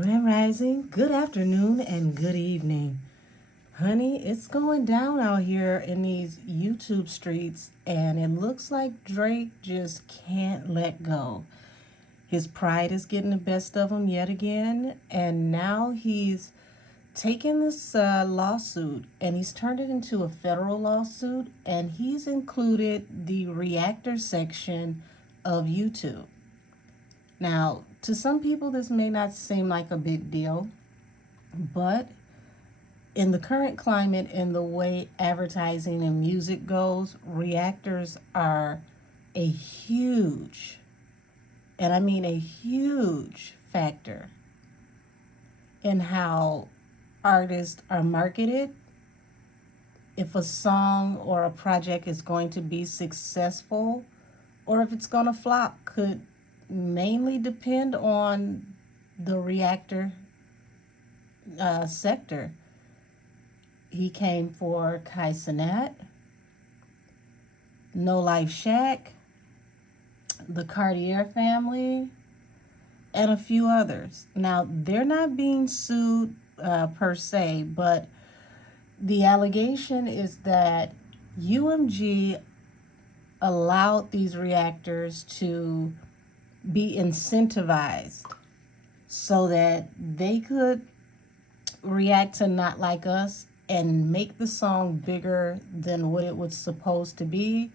Grand Rising, good afternoon, and good evening. Honey, it's going down out here in these YouTube streets, and it looks like Drake just can't let go. His pride is getting the best of him yet again, and now he's taken this lawsuit and he's turned it into a federal lawsuit, and he's included the reactor section of YouTube. Now, to some people, this may not seem like a big deal, but in the current climate and the way advertising and music goes, reactors are a huge, and I mean a huge factor in how artists are marketed. If a song or a project is going to be successful or if it's going to flop could mainly depend on the reactor sector. He came for Kai Cenat, No Life Shack, the Cartier family, and a few others. Now, they're not being sued per se, but the allegation is that UMG allowed these reactors to be incentivized so that they could react to Not Like Us and make the song bigger than what it was supposed to be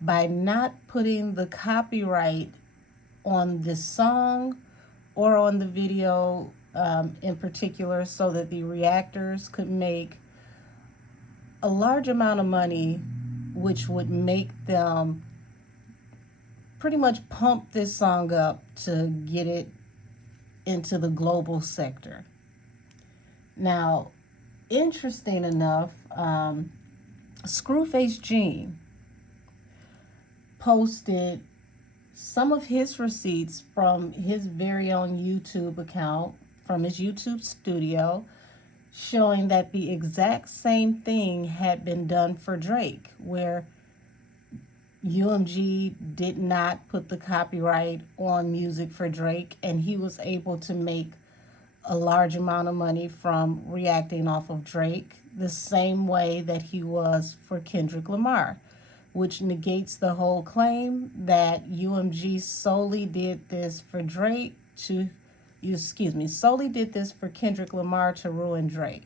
by not putting the copyright on this song or on the video in particular, so that the reactors could make a large amount of money, which would make them pretty much pump this song up to get it into the global sector. Now, interesting enough, Screwface Gene posted some of his receipts from his very own YouTube account, from his YouTube studio, showing that the exact same thing had been done for Drake, where UMG did not put the copyright on music for Drake, and he was able to make a large amount of money from reacting off of Drake, the same way that he was for Kendrick Lamar, which negates the whole claim that UMG solely did this for solely did this for Kendrick Lamar to ruin Drake.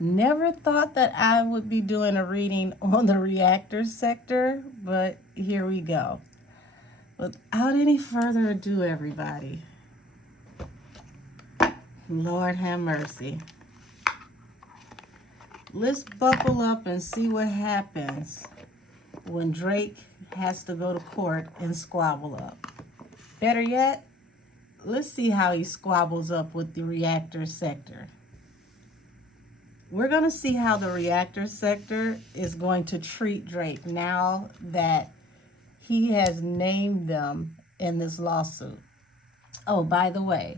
Never thought that I would be doing a reading on the reactor sector, but here we go. Without any further ado, everybody, Lord have mercy. Let's buckle up and see what happens when Drake has to go to court and squabble up. Better yet, let's see how he squabbles up with the reactor sector. We're going to see how the reactor sector is going to treat Drake now that he has named them in this lawsuit. Oh, by the way,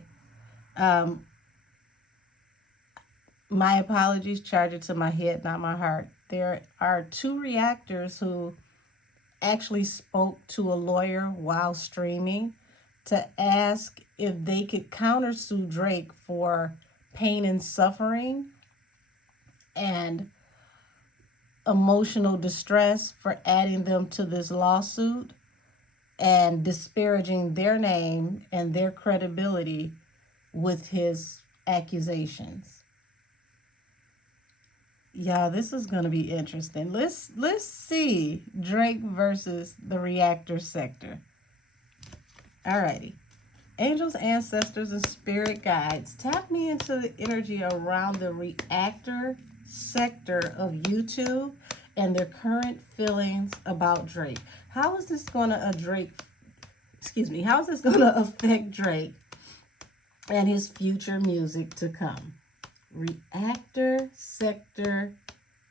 my apologies, charge it to my head, not my heart. There are 2 reactors who actually spoke to a lawyer while streaming to ask if they could countersue Drake for pain and suffering and emotional distress for adding them to this lawsuit and disparaging their name and their credibility with his accusations. Y'all, this is going to be interesting. Let's see Drake versus the reactor sector. Alrighty. Angels, ancestors, and spirit guides, tap me into the energy around the reactor sector of YouTube and their current feelings about Drake. How is this going to affect Drake and his future music to come? Reactor sector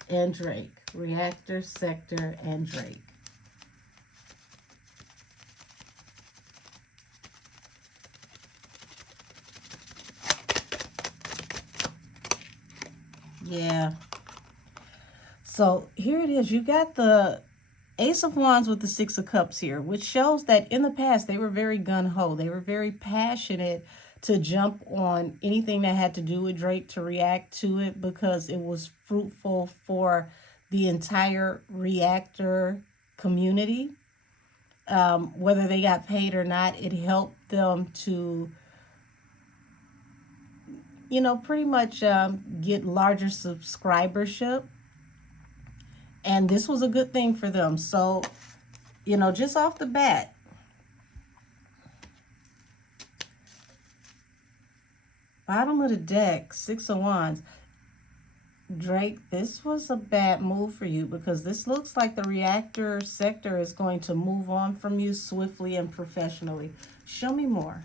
and Drake. Reactor sector and Drake. Yeah. So here it is. You got the Ace of Wands with the Six of Cups here, which shows that in the past they were very gung-ho. They were very passionate to jump on anything that had to do with Drake, to react to it, because it was fruitful for the entire reactor community. Whether they got paid or not, it helped them to, pretty much get larger subscribership. And this was a good thing for them. So, just off the bat, bottom of the deck, Six of Wands. Drake, this was a bad move for you, because this looks like the reactor sector is going to move on from you swiftly and professionally. Show me more.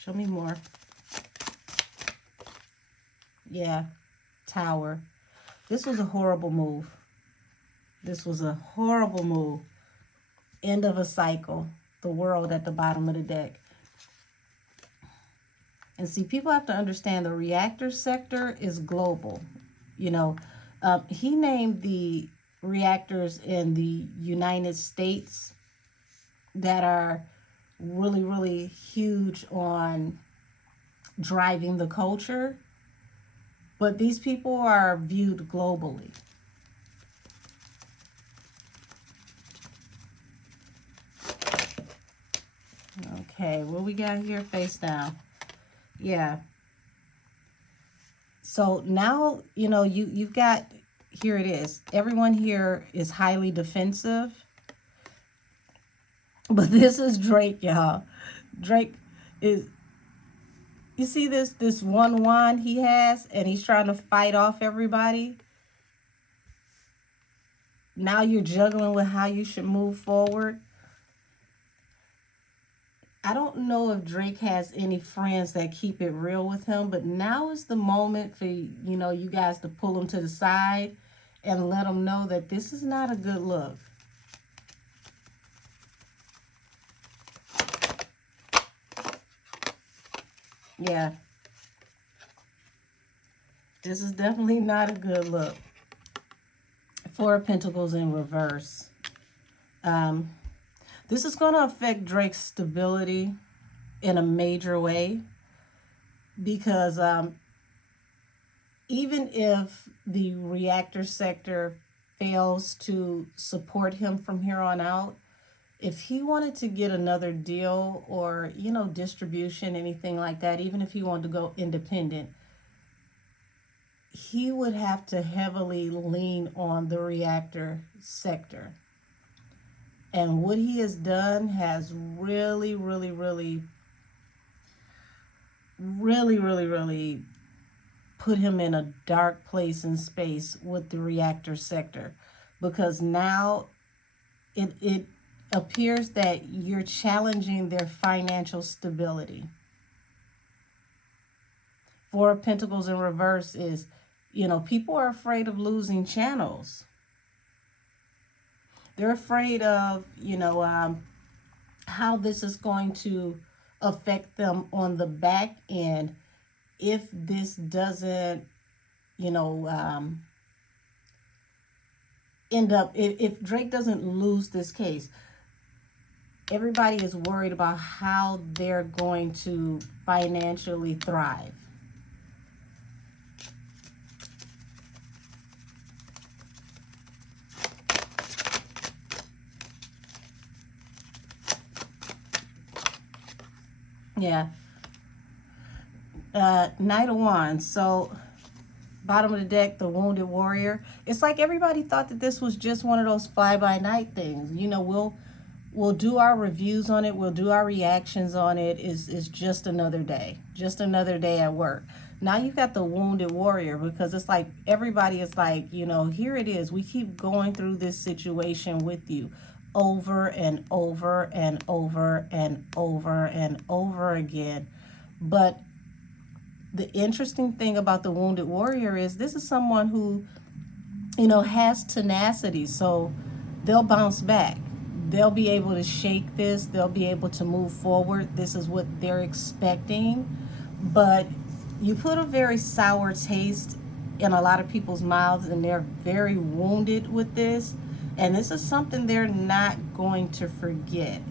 Show me more. Yeah, Tower. This was a horrible move. This was a horrible move. End of a cycle. The World at the bottom of the deck. And see, people have to understand the reactor sector is global. He named the reactors in the United States that are really, really huge on driving the culture. But these people are viewed globally. Okay, what we got here? Face down. Yeah. So now, you've got, here it is. Everyone here is highly defensive. But this is Drake, y'all. Drake is, you see this one wand he has, and he's trying to fight off everybody. Now you're juggling with how you should move forward. I don't know if Drake has any friends that keep it real with him, but now is the moment for, you guys to pull him to the side and let him know that this is not a good look. Yeah. This is definitely not a good look. Four of Pentacles in reverse. This is going to affect Drake's stability in a major way, because even if the reactor sector fails to support him from here on out, if he wanted to get another deal or, distribution, anything like that, even if he wanted to go independent, he would have to heavily lean on the reactor sector. And what he has done has really, really, really, really, really, really put him in a dark place in space with the reactor sector. Because now it appears that you're challenging their financial stability. Four of Pentacles in reverse is, people are afraid of losing channels. They're afraid of, how this is going to affect them on the back end if this doesn't, end up, if Drake doesn't lose this case. Everybody is worried about how they're going to financially thrive. Yeah. Knight of Wands. So, bottom of the deck, the Wounded Warrior. It's like everybody thought that this was just one of those fly-by-night things. We'll do our reviews on it. We'll do our reactions on it. It's just another day. Just another day at work. Now you've got the Wounded Warrior, because it's like everybody is like, here it is. We keep going through this situation with you over and over and over and over and over again. But the interesting thing about the Wounded Warrior is this is someone who, has tenacity. So they'll bounce back. They'll be able to shake this. They'll be able to move forward. This is what they're expecting. But you put a very sour taste in a lot of people's mouths, and they're very wounded with this. And this is something they're not going to forget.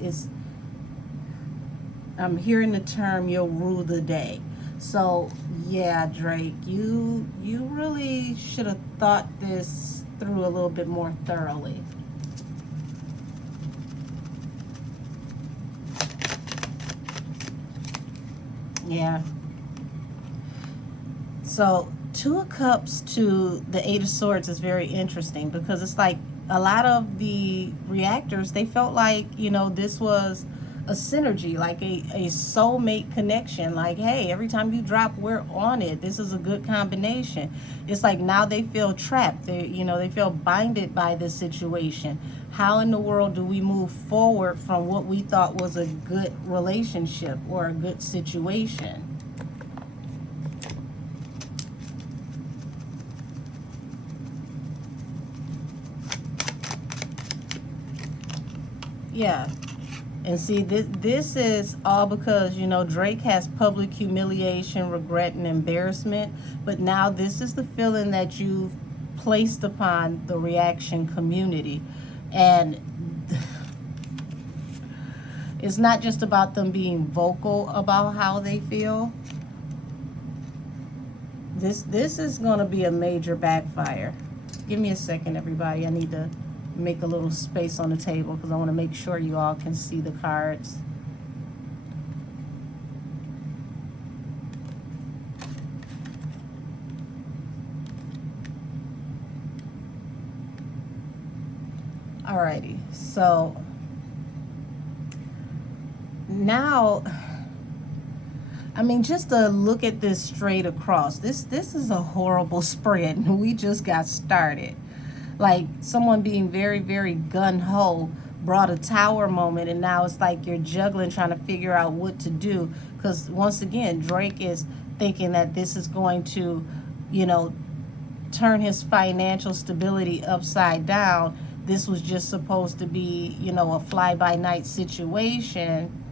I'm hearing the term, you'll rule the day. So yeah, Drake, you really should have thought this through a little bit more thoroughly. Yeah. So Two of Cups to the Eight of Swords is very interesting, because it's like a lot of the reactors, they felt like, this was a synergy, like a soulmate connection. Like, hey, every time you drop, we're on it. This is a good combination. It's like now they feel trapped. They feel binded by this situation. How in the world do we move forward from what we thought was a good relationship or a good situation? Yeah. And see, this is all because, Drake has public humiliation, regret, and embarrassment. But now this is the feeling that you've placed upon the reaction community. And it's not just about them being vocal about how they feel. This is going to be a major backfire. Give me a second, everybody. I need to make a little space on the table because I want to make sure you all can see the cards. Alrighty, so now, I mean, just to look at this straight across, this is a horrible spread, and we just got started. Like someone being very, very gun-ho brought a tower moment, and now it's like you're juggling, trying to figure out what to do. Because once again, Drake is thinking that this is going to, turn his financial stability upside down. This was just supposed to be, a fly-by-night situation.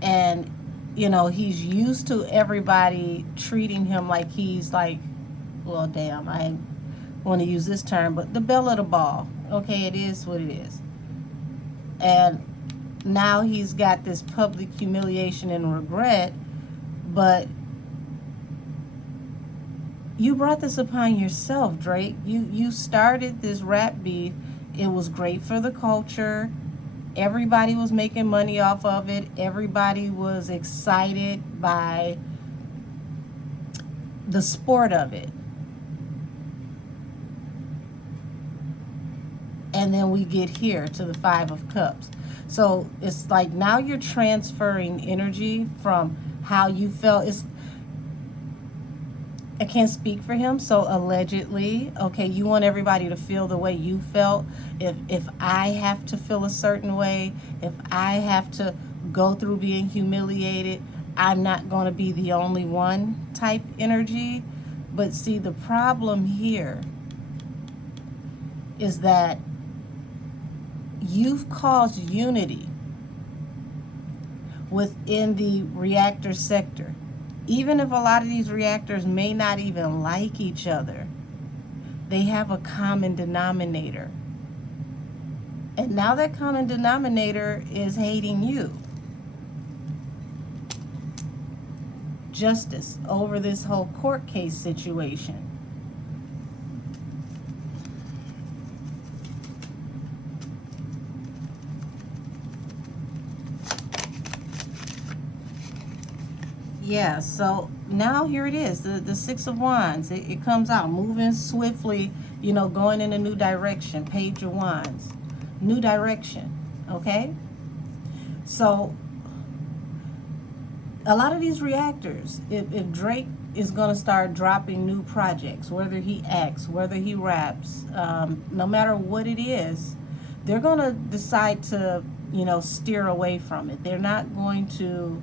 And, he's used to everybody treating him like he's like, well, damn, I want to use this term, but the belle of the ball. Okay, it is what it is. And now he's got this public humiliation and regret, but you brought this upon yourself, Drake. You started this rap beef. It was great for the culture. Everybody was making money off of it. Everybody was excited by the sport of it. And then we get here to the Five of Cups. So it's like now you're transferring energy from how you felt. I can't speak for him, so allegedly, okay, you want everybody to feel the way you felt. If I have to feel a certain way, if I have to go through being humiliated, I'm not going to be the only one type energy. But see, the problem here is that you've caused unity within the reactor sector. Even if a lot of these reactors may not even like each other, they have a common denominator. And now that common denominator is hating you. Justice over this whole court case situation. Yeah, so now here it is, the Six of Wands. It comes out, moving swiftly, going in a new direction. Page of Wands. New direction, okay? So a lot of these reactors, if Drake is going to start dropping new projects, whether he acts, whether he raps, no matter what it is, they're going to decide to, steer away from it. They're not going to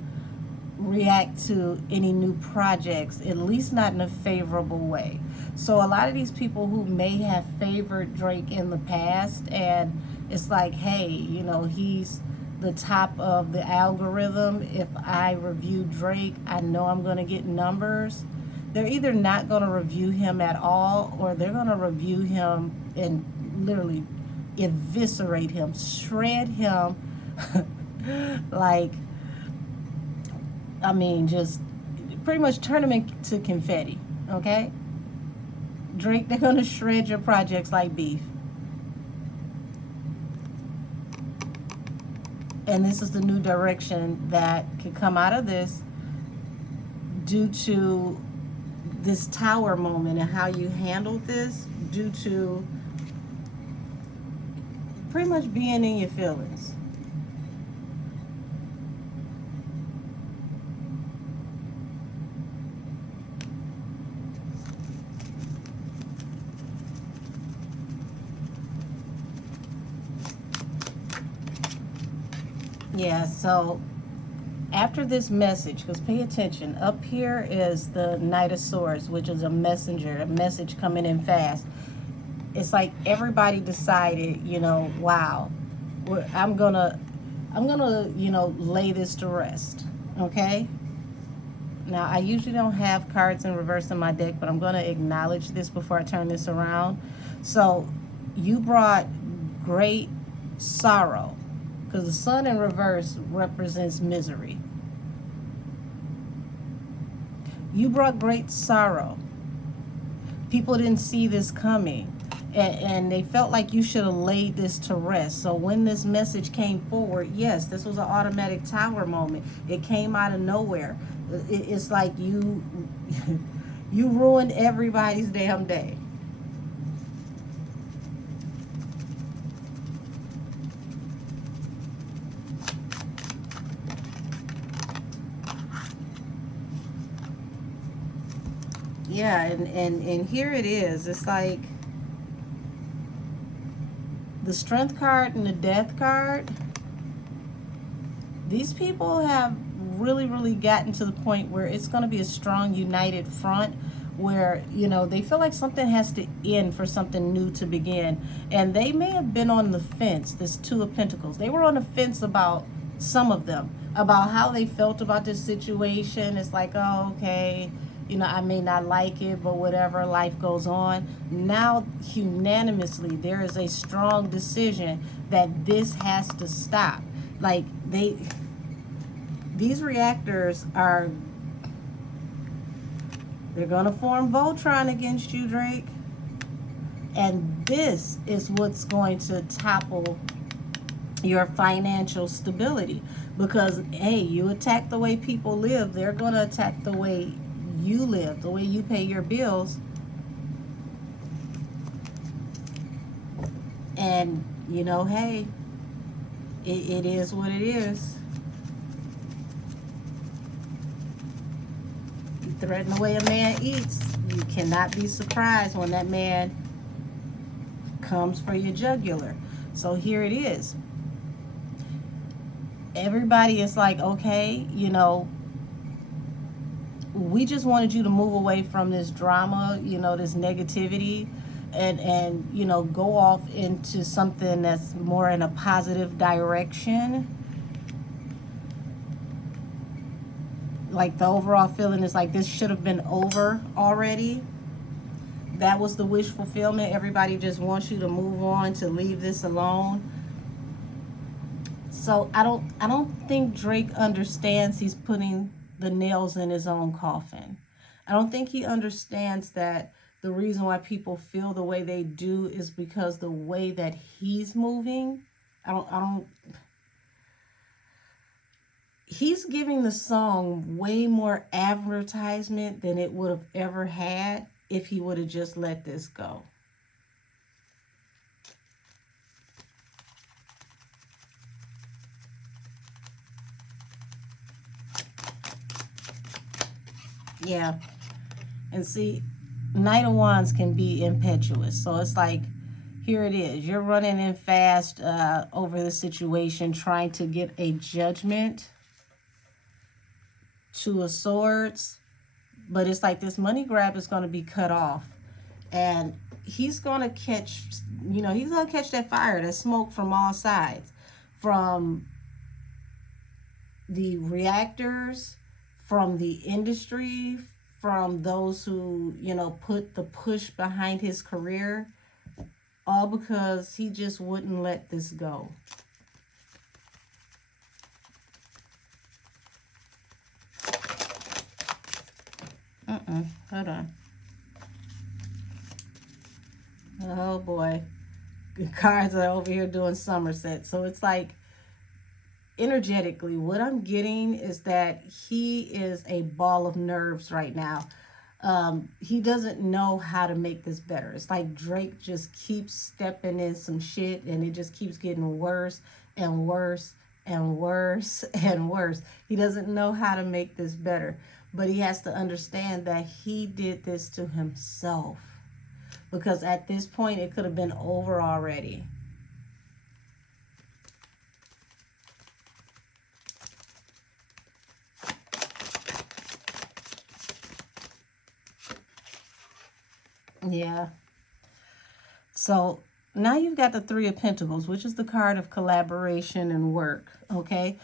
react to any new projects, at least not in a favorable way. So a lot of these people who may have favored Drake in the past, and it's like, hey, he's the top of the algorithm. If I review Drake, I know I'm going to get numbers. They're either not going to review him at all, or they're going to review him and literally eviscerate him, shred him. Like, I mean, just pretty much turn them into confetti, okay? Drake, they're gonna shred your projects like beef. And this is the new direction that could come out of this due to this tower moment and how you handled this, due to pretty much being in your feelings. Yeah, so after this message, because pay attention, up here is the Knight of Swords, which is a messenger, a message coming in fast. It's like everybody decided, you know, wow, I'm gonna, you know, lay this to rest, okay? Now, I usually don't have cards in reverse in my deck, but I'm gonna acknowledge this before I turn this around. So, you brought great sorrow, because the sun in reverse represents misery. You brought great sorrow. People didn't see this coming, and they felt like you should have laid this to rest. So when this message came forward, yes, this was an automatic tower moment. It came out of nowhere. It's like you you ruined everybody's damn day. Yeah, and here it is. It's like the strength card and the death card. These people have really gotten to the point where it's going to be a strong united front, where, you know, they feel like something has to end for something new to begin. And they may have been on the fence, this Two of Pentacles. They were on the fence about, some of them, about how they felt about this situation. It's like, oh, okay, you know, I may not like it, but whatever, life goes on. Now, unanimously, there is a strong decision that this has to stop. Like, these reactors are, they're gonna form Voltron against you, Drake. And this is what's going to topple your financial stability. Because, hey, you attack the way people live, they're gonna attack the way you live, the way you pay your bills. And, you know, hey, it is what it is. You threaten the way a man eats. You cannot be surprised when that man comes for your jugular. So here it is. Everybody is like, okay, you know, we just wanted you to move away from this drama, you know, this negativity, and you know, go off into something that's more in a positive direction. Like, the overall feeling is like this should have been over already. That was the wish fulfillment. Everybody just wants you to move on, to leave this alone. So I don't think Drake understands he's putting the nails in his own coffin. I don't think he understands that the reason why people feel the way they do is because the way that he's moving. He's giving the song way more advertisement than it would have ever had if he would have just let this go. Yeah. And see, Knight of Wands can be impetuous. So it's like, here it is. You're running in fast over the situation, trying to get a judgment. Two of Swords. But it's like this money grab is going to be cut off. And he's going to catch, you know, he's going to catch that fire, that smoke from all sides. From the reactors, from the industry, from those who, you know, put the push behind his career. all because he just wouldn't let this go. Hold on. Oh boy. The cards are over here doing somerset. So it's like, energetically, what I'm getting is that he is a ball of nerves right now. He doesn't know how to make this better. It's like Drake just keeps stepping in some shit and it just keeps getting worse and worse and worse and worse. He doesn't know how to make this better, but he has to understand that he did this to himself, because at this point it could have been over already. Yeah. So now you've got the Three of Pentacles, which is the card of collaboration and work, okay?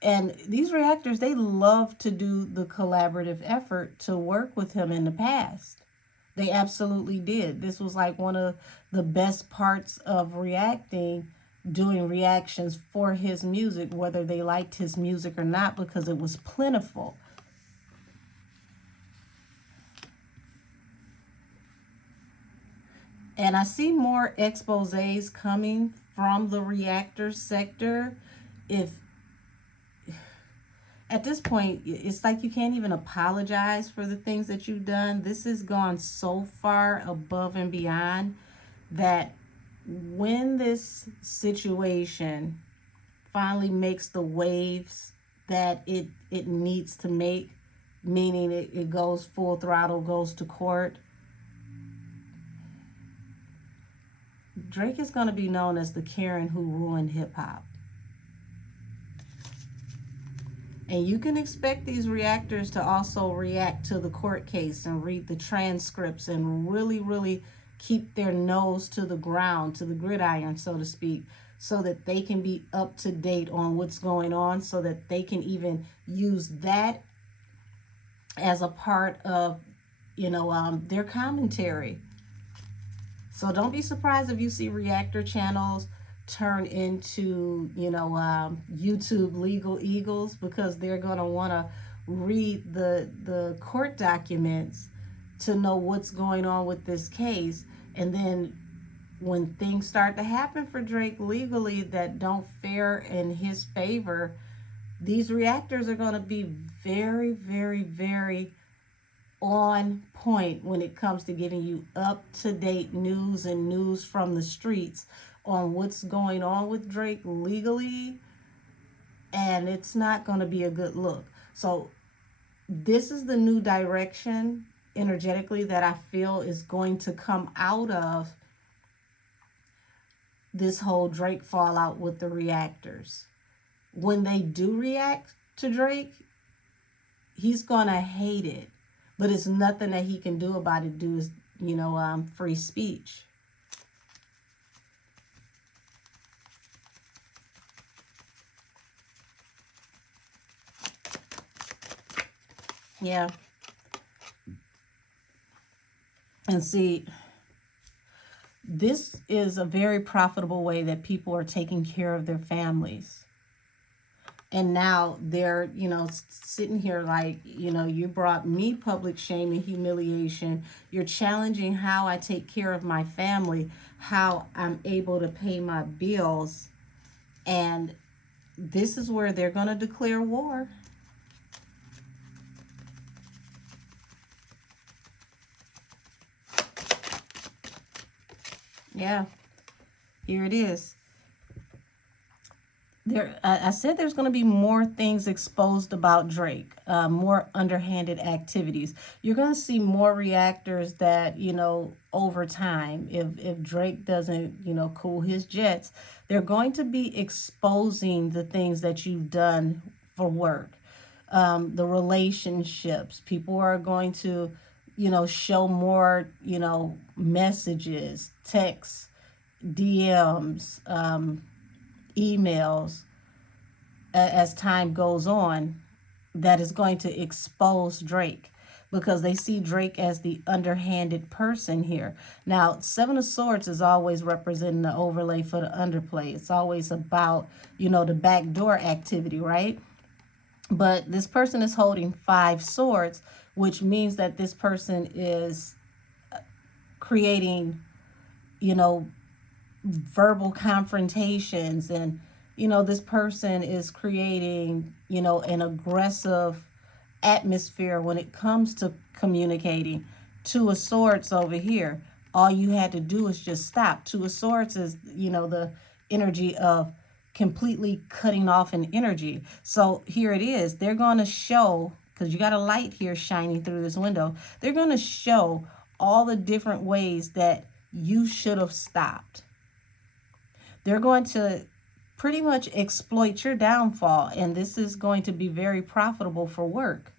And these reactors, they love to do the collaborative effort to work with him in the past. They absolutely did. This was like one of the best parts of reacting, doing reactions for his music, whether they liked his music or not, because it was plentiful. And I see more exposés coming from the reactor sector. If at this point, it's like you can't even apologize for the things that you've done. This has gone so far above and beyond that when this situation finally makes the waves that it needs to make, meaning it goes full throttle, goes to court, Drake is going to be known as the Karen who ruined hip-hop. And you can expect these reactors to also react to the court case and read the transcripts and really, really keep their nose to the ground, to the gridiron, so to speak, so that they can be up to date on what's going on, so that they can even use that as a part of, their commentary. So don't be surprised if you see reactor channels turn into, YouTube legal eagles, because they're going to want to read the court documents to know what's going on with this case. And then when things start to happen for Drake legally that don't fare in his favor, these reactors are going to be very, very, very on point when it comes to giving you up-to-date news and news from the streets on what's going on with Drake legally, and it's not going to be a good look. So this is the new direction energetically that I feel is going to come out of this whole Drake fallout with the reactors. When they do react to Drake, he's going to hate it. But it's nothing that he can do about it due to, free speech. Yeah. And see, this is a very profitable way that people are taking care of their families. And now they're, sitting here like, you brought me public shame and humiliation. You're challenging how I take care of my family, how I'm able to pay my bills. And this is where they're going to declare war. Yeah, here it is. I said there's going to be more things exposed about Drake, more underhanded activities. You're going to see more reactors that, over time, if Drake doesn't, cool his jets, they're going to be exposing the things that you've done for work, the relationships. People are going to, show more, messages, texts, DMs, emails as time goes on, that is going to expose Drake. because they see Drake as the underhanded person here. Now, Seven of Swords is always representing the overlay for the underplay. It's always about, the backdoor activity, right? But this person is holding 5 swords, which means that this person is creating, verbal confrontations, and this person is creating an aggressive atmosphere when it comes to communicating. Two of Swords over here, all you had to do is just stop. Two of Swords is the energy of completely cutting off an energy. So here it is, they're going to show, because you got a light here shining through this window, they're going to show all the different ways that you should have stopped. They're going to pretty much exploit your downfall, and this is going to be very profitable for work.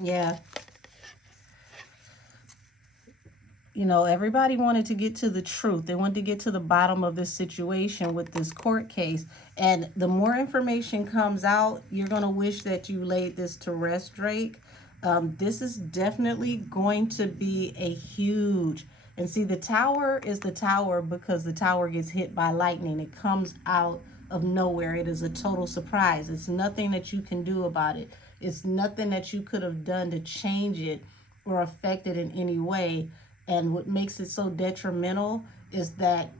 Yeah. Everybody wanted to get to the truth. They wanted to get to the bottom of this situation with this court case. And the more information comes out, you're going to wish that you laid this to rest, Drake. This is definitely going to be a huge... And see, the tower is the tower because the tower gets hit by lightning. It comes out of nowhere. It is a total surprise. It's nothing that you can do about it. It's nothing that you could have done to change it or affect it in any way. And what makes it so detrimental is that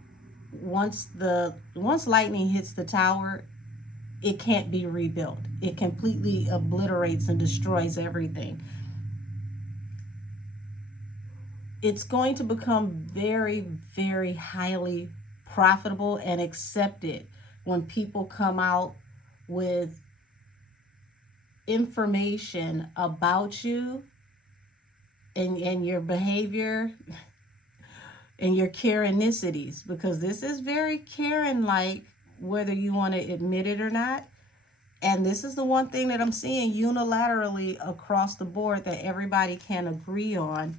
once lightning hits the tower, it can't be rebuilt. It completely obliterates and destroys everything. It's going to become very, very highly profitable and accepted when people come out with information about you and your behavior and your Karenicities, because this is very Karen-like, whether you want to admit it or not. And this is the one thing that I'm seeing unilaterally across the board that everybody can agree on,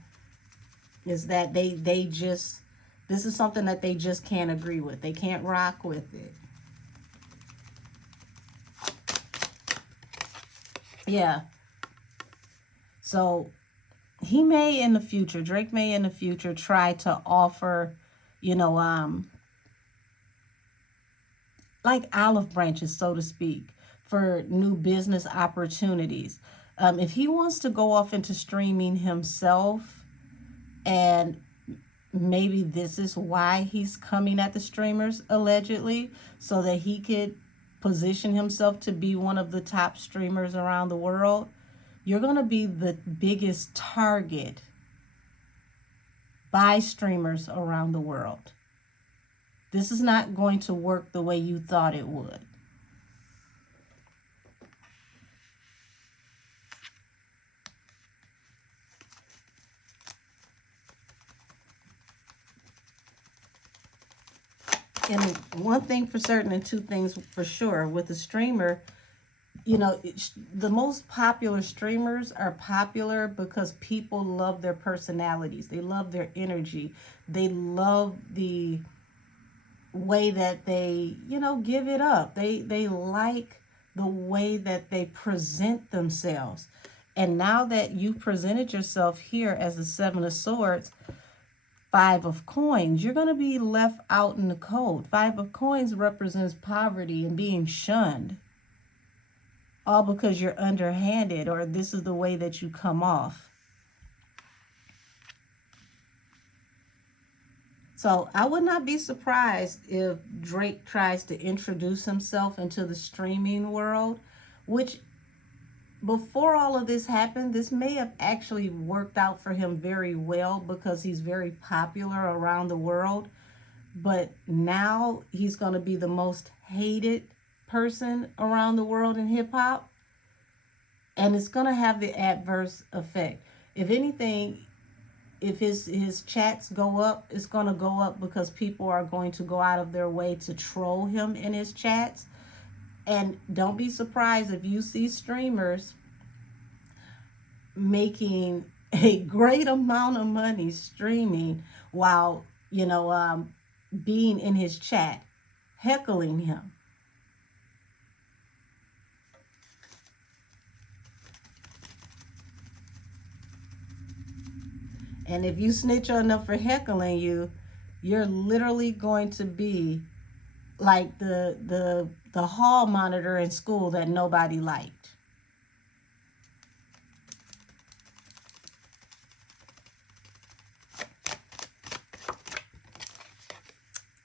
is that they just, this is something that they just can't agree with. They can't rock with it. Yeah. So he may in the future, Drake may in the future try to offer, like olive branches, so to speak, for new business opportunities. If he wants to go off into streaming himself, and maybe this is why he's coming at the streamers, allegedly, so that he could position himself to be one of the top streamers around the world, you're going to be the biggest target by streamers around the world. This is not going to work the way you thought it would. And one thing for certain and two things for sure, with a streamer, the most popular streamers are popular because people love their personalities. They love their energy. They love the way that they, give it up. They like the way that they present themselves. And now that you presented yourself here as the Seven of Swords, 5 of Coins, you're going to be left out in the cold. 5 of Coins represents poverty and being shunned. All because you're underhanded, or this is the way that you come off. So I would not be surprised if Drake tries to introduce himself into the streaming world, which before all of this happened, this may have actually worked out for him very well because he's very popular around the world. But now he's going to be the most hated person around the world in hip-hop, and it's going to have the adverse effect. If anything, if his chats go up, it's going to go up because people are going to go out of their way to troll him in his chats. And don't be surprised if you see streamers making a great amount of money streaming while, being in his chat, heckling him. And if you snitch on them for heckling you, you're literally going to be like the hall monitor in school that nobody liked.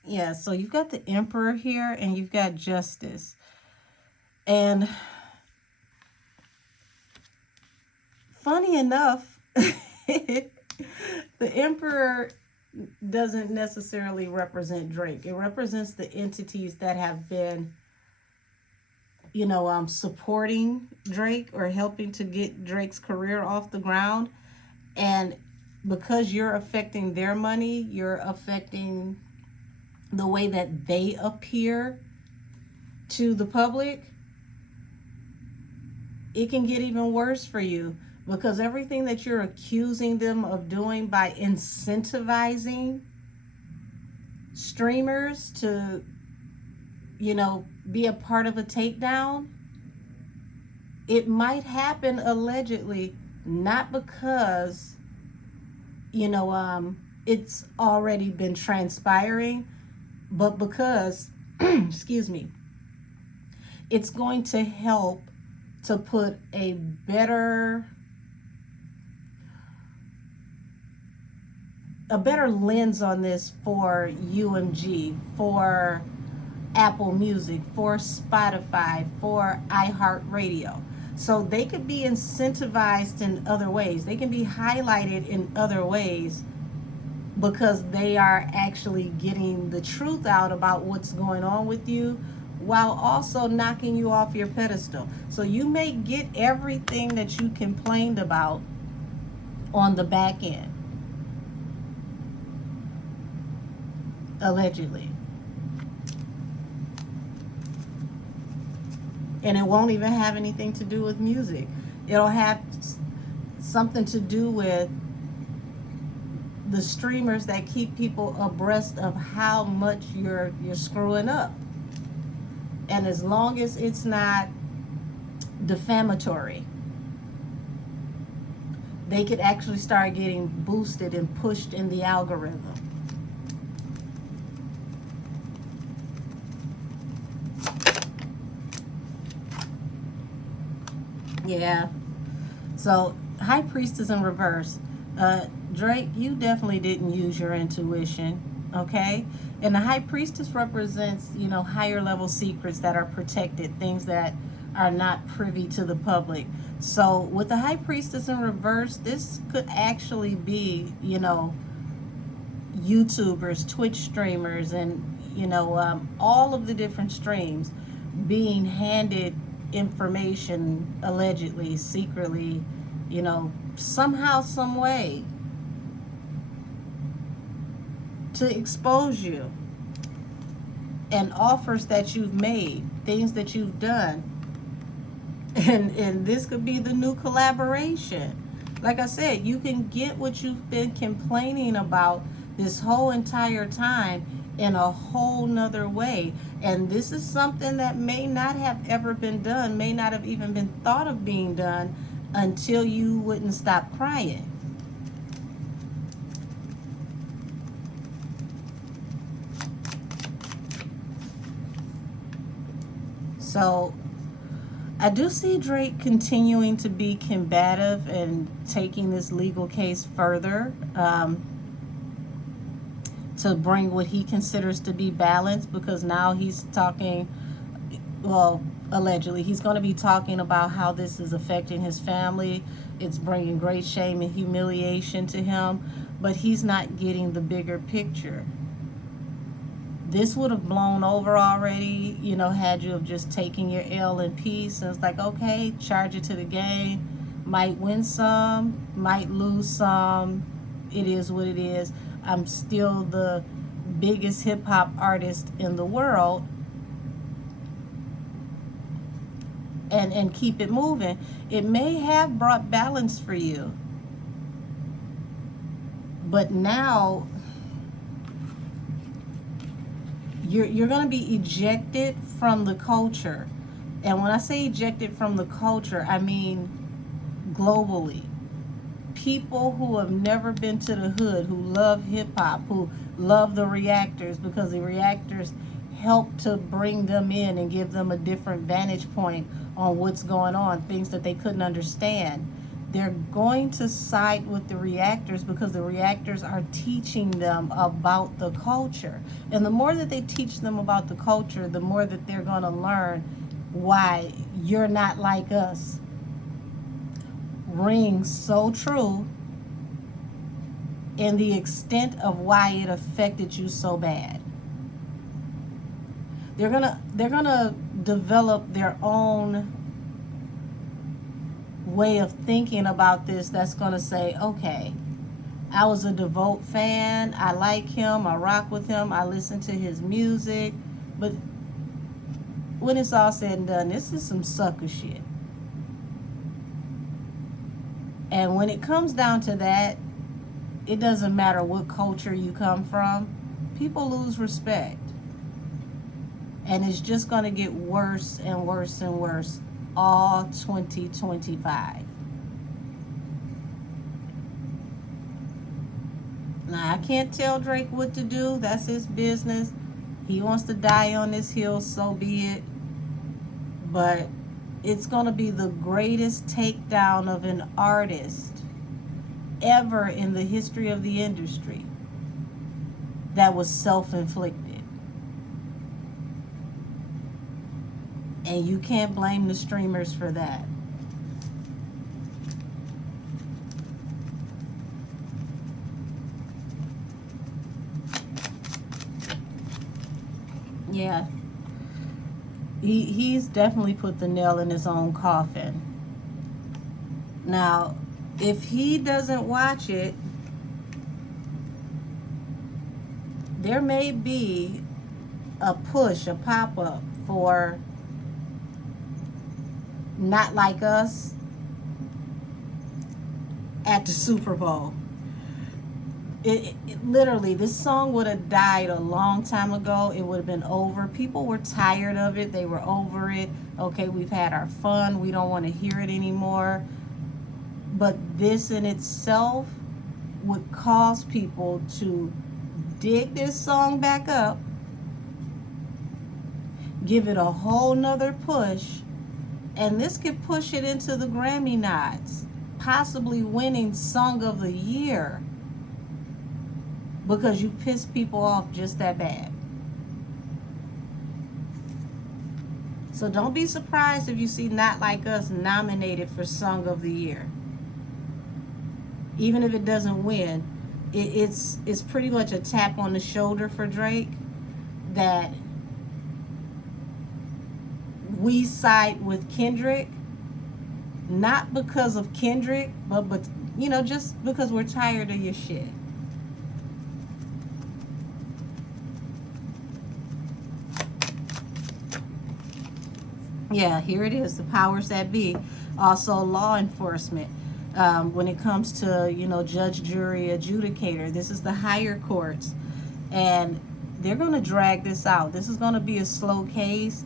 Yeah, so you've got the Emperor here and you've got Justice. And funny enough, the Emperor doesn't necessarily represent Drake. It represents the entities that have been, supporting Drake or helping to get Drake's career off the ground. And because you're affecting their money, you're affecting the way that they appear to the public. It can get even worse for you, because everything that you're accusing them of doing by incentivizing streamers to, be a part of a takedown, it might happen allegedly, not because, it's already been transpiring, but because, excuse me, it's going to help to put a better lens on this for UMG, for Apple Music, for Spotify, for iHeartRadio. So they could be incentivized in other ways. They can be highlighted in other ways because they are actually getting the truth out about what's going on with you, while also knocking you off your pedestal. So you may get everything that you complained about on the back end, allegedly. And it won't even have anything to do with music. It'll have something to do with the streamers that keep people abreast of how much you're screwing up. And as long as it's not defamatory, they could actually start getting boosted and pushed in the algorithm. Yeah. So, High Priestess in reverse. Drake, you definitely didn't use your intuition, okay? And the High Priestess represents, higher level secrets that are protected, things that are not privy to the public. So with the High Priestess in reverse, this could actually be, YouTubers, Twitch streamers, and, all of the different streams being handed information, allegedly, secretly, somehow, some way, to expose you, and offers that you've made, things that you've done. And this could be the new collaboration. Like I said, you can get what you've been complaining about this whole entire time in a whole nother way. And this is something that may not have ever been done, may not have even been thought of being done, until you wouldn't stop crying. So I do see Drake continuing to be combative and taking this legal case further, to bring what he considers to be balance, because now he's talking, well, allegedly, he's going to be talking about how this is affecting his family. It's bringing great shame and humiliation to him, but he's not getting the bigger picture. This would have blown over already, had you have just taken your L in peace. And it's like, okay, charge it to the game. Might win some, might lose some. It is what it is. I'm still the biggest hip-hop artist in the world. and keep it moving. It may have brought balance for you, but now you're going to be ejected from the culture. And when I say ejected from the culture, I mean globally. People who have never been to the hood, who love hip hop, who love the Reactors, because the Reactors help to bring them in and give them a different vantage point on what's going on, things that they couldn't understand. They're going to side with the Reactors because the Reactors are teaching them about the culture. And the more that they teach them about the culture, the more that they're going to learn why you're not like us. Rings so true in the extent of why it affected you so bad. They're gonna develop their own way of thinking about this that's gonna say, okay, I was a devout fan, I like him, I rock with him, I listen to his music, but when it's all said and done, this is some sucker shit. And when it comes down to that, it doesn't matter what culture you come from, people lose respect. And it's just going to get worse and worse and worse all 2025. Now, I can't tell Drake what to do. That's his business. He wants to die on this hill, so be it. But it's going to be the greatest takedown of an artist ever in the history of the industry that was self-inflicted. And you can't blame the streamers for that. Yeah. He's definitely put the nail in his own coffin. Now, if he doesn't watch it, there may be a push, a pop-up for Not Like Us at the Super Bowl. It literally, this song would have died a long time ago. It would have been over. People were tired of it. They were over it. Okay, we've had our fun. We don't want to hear it anymore. But this in itself would cause people to dig this song back up, give it a whole nother push, and this could push it into the Grammy nods, possibly winning Song of the Year, because you pissed people off just that bad. So don't be surprised if you see Not Like Us nominated for Song of the Year. Even if it doesn't win, it's pretty much a tap on the shoulder for Drake that we side with Kendrick, not because of Kendrick, but you know, just because we're tired of your shit. Yeah, here it is, the powers that be. Also law enforcement. When it comes to, you know, judge, jury, adjudicator, this is the higher courts. And they're going to drag this out. This is going to be a slow case.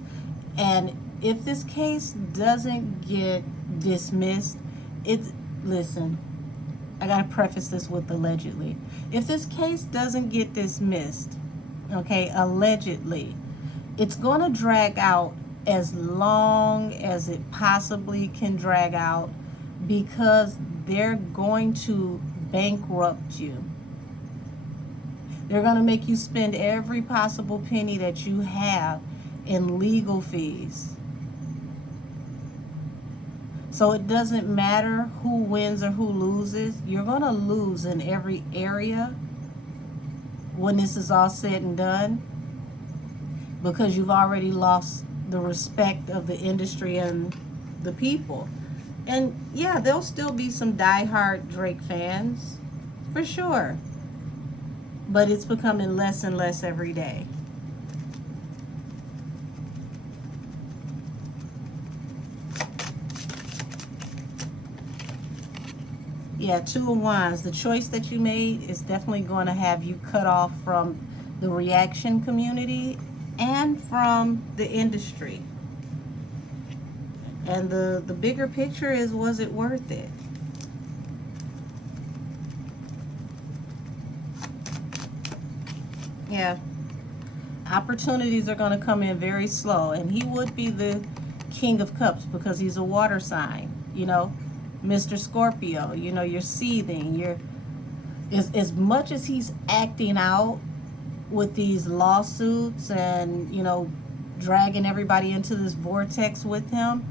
And if this case doesn't get dismissed, listen, I got to preface this with allegedly. If this case doesn't get dismissed, okay, allegedly, it's going to drag out as long as it possibly can drag out, because they're going to bankrupt you. They're going to make you spend every possible penny that you have in legal fees. So it doesn't matter who wins or who loses. You're going to lose in every area when this is all said and done, because you've already lost the respect of the industry and the people. And yeah, there'll still be some diehard Drake fans, for sure. But it's becoming less and less every day. Yeah, Two of Wands. The choice that you made is definitely going to have you cut off from the reaction community and from the industry. And the bigger picture is, was it worth it? Yeah. Opportunities are going to come in very slow. And he would be the King of Cups because he's a water sign. You know, Mr. Scorpio, you know, you're seething. You're as much as he's acting out with these lawsuits and, you know, dragging everybody into this vortex with him,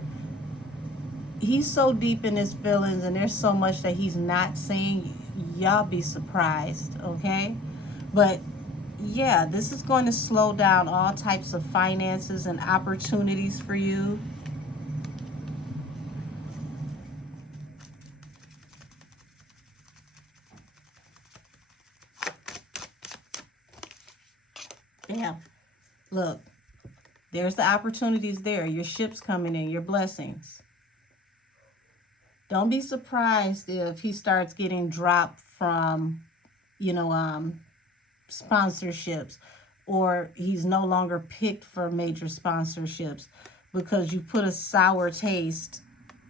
he's so deep in his feelings and there's so much that he's not saying. Y'all be surprised, okay? But yeah, this is going to slow down all types of finances and opportunities for you. Yeah, look, there's the opportunities there. Your ship's coming in, your blessings. Don't be surprised if he starts getting dropped from, you know, sponsorships, or he's no longer picked for major sponsorships because you put a sour taste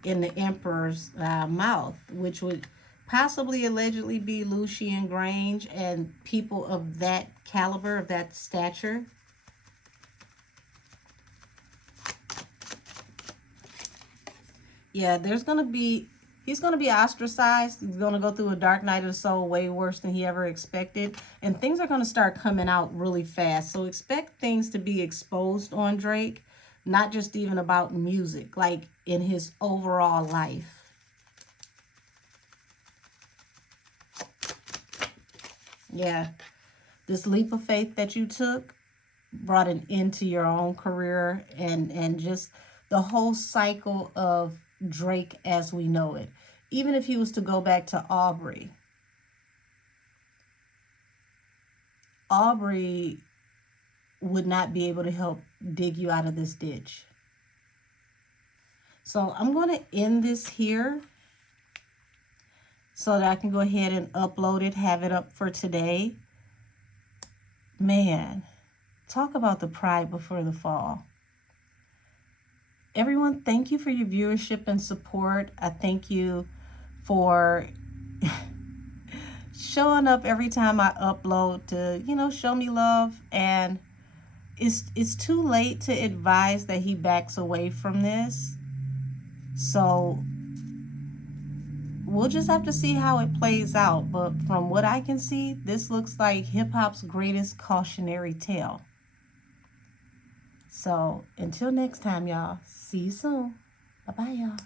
in the emperor's mouth, which would possibly allegedly be Lucian Grange and people of that caliber, of that stature. Yeah, there's going to be, he's going to be ostracized. He's going to go through a dark night of the soul way worse than he ever expected. And things are going to start coming out really fast. So expect things to be exposed on Drake, not just even about music, like in his overall life. Yeah, this leap of faith that you took brought an end to your own career and just the whole cycle of Drake as we know it. Even if he was to go back to Aubrey would not be able to help dig you out of this ditch. So I'm going to end this here so that I can go ahead and upload it, have it up for today. Man, talk about the pride before the fall. Everyone, thank you for your viewership and support. I thank you for showing up every time I upload to, you know, show me love. And it's too late to advise that he backs away from this. So we'll just have to see how it plays out. But from what I can see, this looks like hip-hop's greatest cautionary tale. So until next time, y'all. See you soon. Bye-bye, y'all.